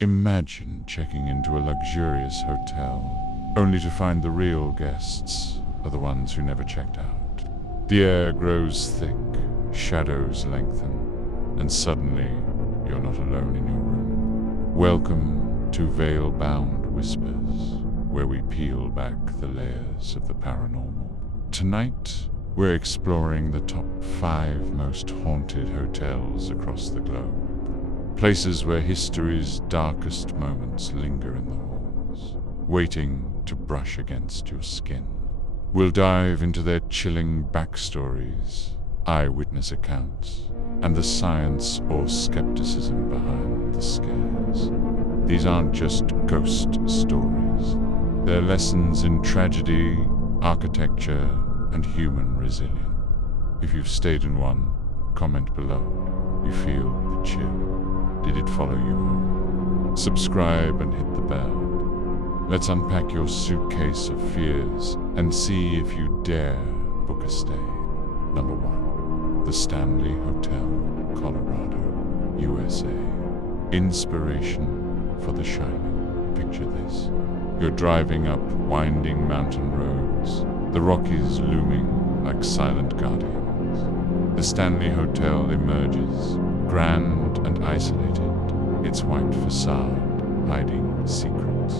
Imagine checking into a luxurious hotel, only to find the real guests are the ones who never checked out. The air grows thick, shadows lengthen, and suddenly you're not alone in your room. Welcome to Veilbound Whispers, where we peel back the layers of the paranormal. Tonight, we're exploring the top 5 most haunted hotels across the globe. Places where history's darkest moments linger in the halls, waiting to brush against your skin. We'll dive into their chilling backstories, eyewitness accounts, and the science or skepticism behind the scares. These aren't just ghost stories. They're lessons in tragedy, architecture, and human resilience. If you've stayed in one, comment below. You feel the chill. Did it follow you home? Subscribe and hit the bell. Let's unpack your suitcase of fears and see if you dare book a stay. Number 1. The Stanley Hotel, Colorado, USA. Inspiration for The Shining. Picture this. You're driving up winding mountain roads, the Rockies looming like silent guardians. The Stanley Hotel emerges, grand and isolated, its white facade hiding secrets.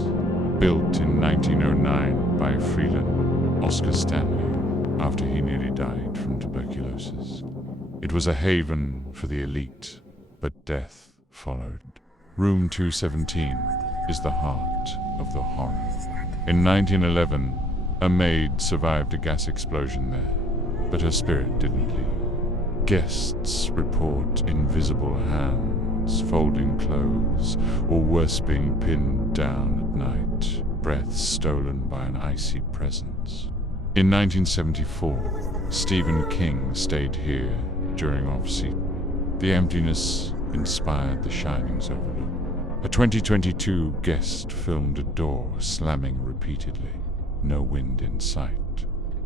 Built in 1909 by Freeland Oscar Stanley after he nearly died from tuberculosis. It was a haven for the elite, but death followed. Room 217 is the heart of the horror. In 1911, a maid survived a gas explosion there, but her spirit didn't leave. Guests report invisible hands folding clothes, or worse, being pinned down at night, breath stolen by an icy presence. In 1974, Stephen King stayed here during off-season. The emptiness inspired The Shining's overlook. A 2022 guest filmed a door slamming repeatedly. No wind in sight.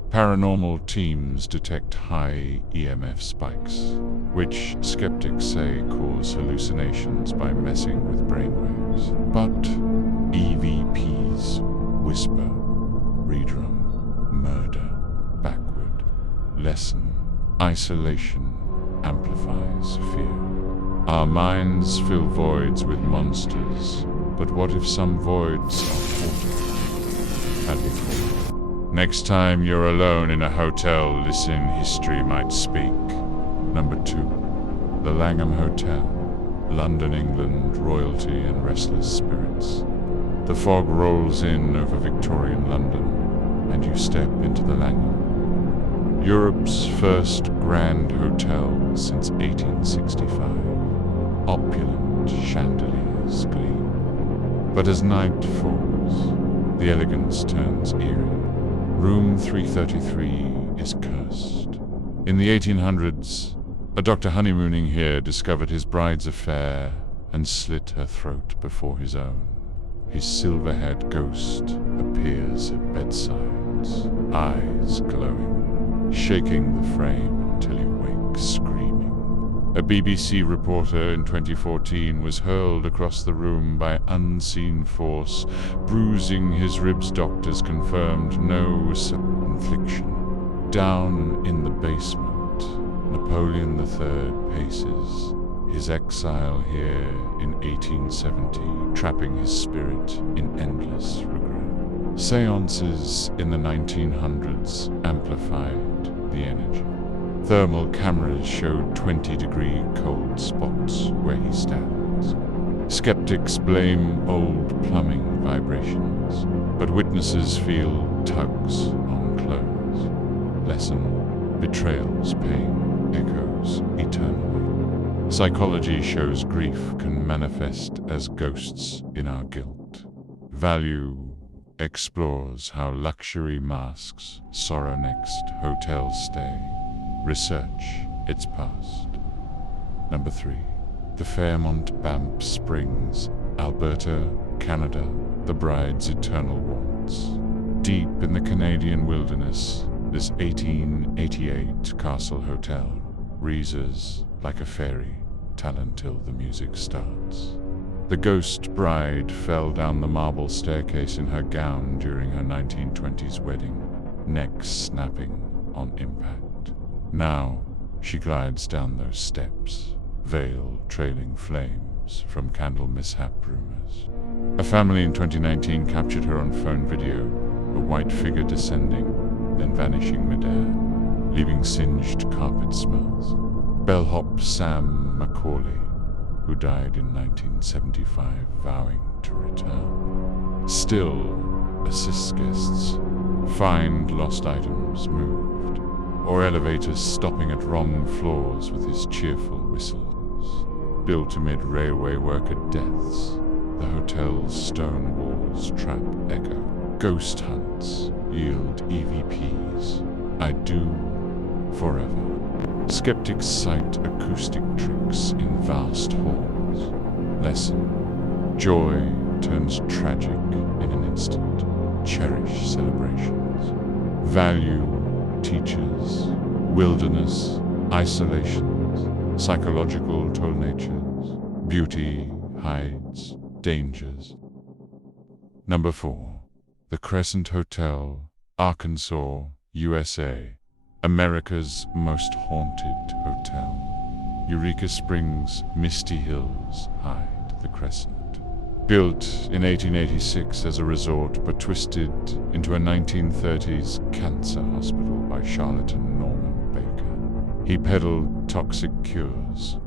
Paranormal teams detect high EMF spikes, which skeptics say cause hallucinations by messing with brainwaves. But EVPs whisper, redrum, murder, backward, lesson, isolation amplifies fear. Our minds fill voids with monsters, but what if some voids are haunted? Had before. Next time you're alone in a hotel, listen, history might speak. Number 2. The Langham Hotel, London, England, royalty and restless spirits. The fog rolls in over Victorian London, and you step into the Langham. Europe's first grand hotel since 1865. Opulent chandeliers gleam. But as night falls, the elegance turns eerie. Room 333 is cursed. In the 1800s, a doctor honeymooning here discovered his bride's affair and slit her throat before his own. His silver-haired ghost appears at bedsides, eyes glowing, shaking the frame until you wake screaming. A BBC reporter in 2014 was hurled across the room by unseen force, bruising his ribs. Doctors confirmed no infliction. Down in the basement, Napoleon III paces, his exile here in 1870, trapping his spirit in endless regret. Seances in the 1900s amplified the energy. Thermal cameras showed 20-degree cold spots where he stands. Skeptics blame old plumbing vibrations, but witnesses feel tugs on clothes. Lesson: betrayal's pain echoes eternally. Psychology shows grief can manifest as ghosts in our guilt. Value explores how luxury masks sorrow next hotel stay. Research its past. Number 3. The Fairmont Banff Springs, Alberta, Canada, the bride's eternal waltz. Deep in the Canadian wilderness, this 1888 castle hotel reases like a fairy tale until the music starts. The ghost bride fell down the marble staircase in her gown during her 1920s wedding, neck snapping on impact. Now, she glides down those steps, veil trailing flames from candle mishap rumors. A family in 2019 captured her on phone video, a white figure descending, then vanishing midair, leaving singed carpet smells. Bellhop Sam Macaulay, who died in 1975, vowing to return. Still assists guests, find lost items moved, or elevators stopping at wrong floors with his cheerful whistles. Built amid railway worker deaths, the hotel's stone walls trap echo. Ghost hunts yield EVPs. I do forever. Skeptics cite acoustic tricks in vast halls. Lesson: joy turns tragic in an instant. Cherish celebrations. Value teaches. Wilderness, isolations, psychological toll natures. Beauty hides dangers. Number 4. The Crescent Hotel, Arkansas, USA. America's most haunted hotel. Eureka Springs, Misty Hills hide the Crescent. Built in 1886 as a resort, but twisted into a 1930s cancer hospital by charlatan Norman Baker. He peddled toxic cures,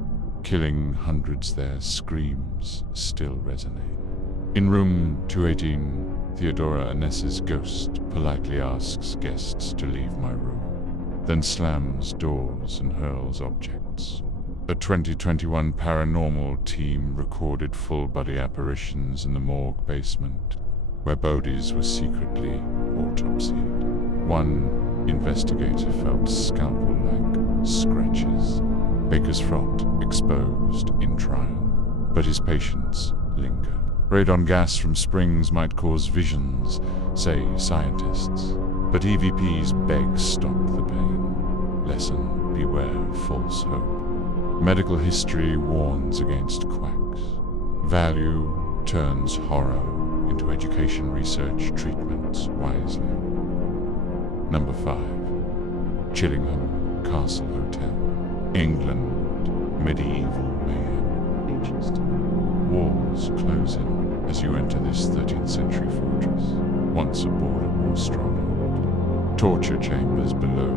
killing hundreds there. Screams still resonate. In room 218, Theodora Anessa's ghost politely asks guests to leave my room, then slams doors and hurls objects. A 2021 Paranormal team recorded full-body apparitions in the morgue basement, where bodies were secretly autopsied. One investigator felt scalpel-like scratches. Baker's front exposed in trial, but his patients linger. Radon gas from springs might cause visions, say scientists, but EVPs beg stop the pain. Lesson: beware false hope. Medical history warns against quacks. Value turns horror into education, research, treatments wisely. Number 5. Chillingham Castle Hotel, England. Medieval mayhem. Interesting. Walls close in as you enter this 13th century fortress, once a border war stronghold. Torture chambers below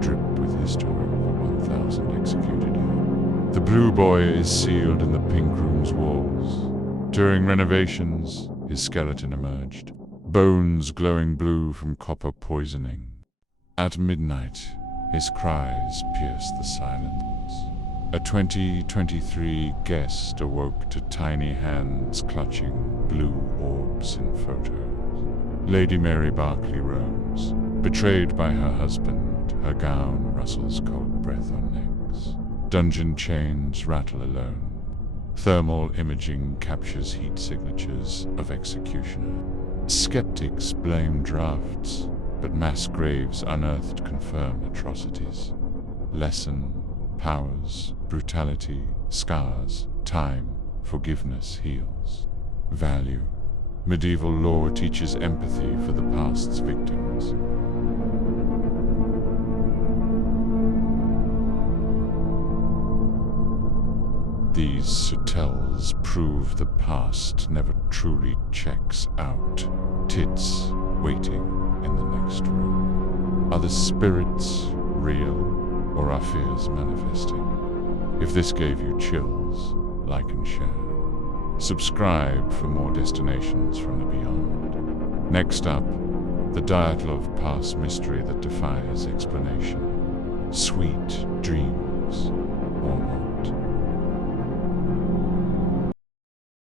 drip with history of 1,000 executed here. The Blue Boy is sealed in the Pink Room's walls. During renovations, his skeleton emerged, bones glowing blue from copper poisoning. At midnight, his cries pierced the silence. A 2023 guest awoke to tiny hands clutching blue orbs in photos. Lady Mary Barclay roams. Betrayed by her husband, her gown rustles cold breath on necks. Dungeon chains rattle alone. Thermal imaging captures heat signatures of executioner. Skeptics blame drafts, but mass graves unearthed confirm atrocities. Lesson: powers, brutality, scars, time, forgiveness heals. Value: medieval lore teaches empathy for the past's victims. These hotels prove the past never truly checks out. Tits waiting in the next room. Are the spirits real, or are fears manifesting? If this gave you chills, like and share. Subscribe for more destinations from the beyond. Next up, the Dyatlov Pass mystery that defies explanation. Sweet dreams, or not.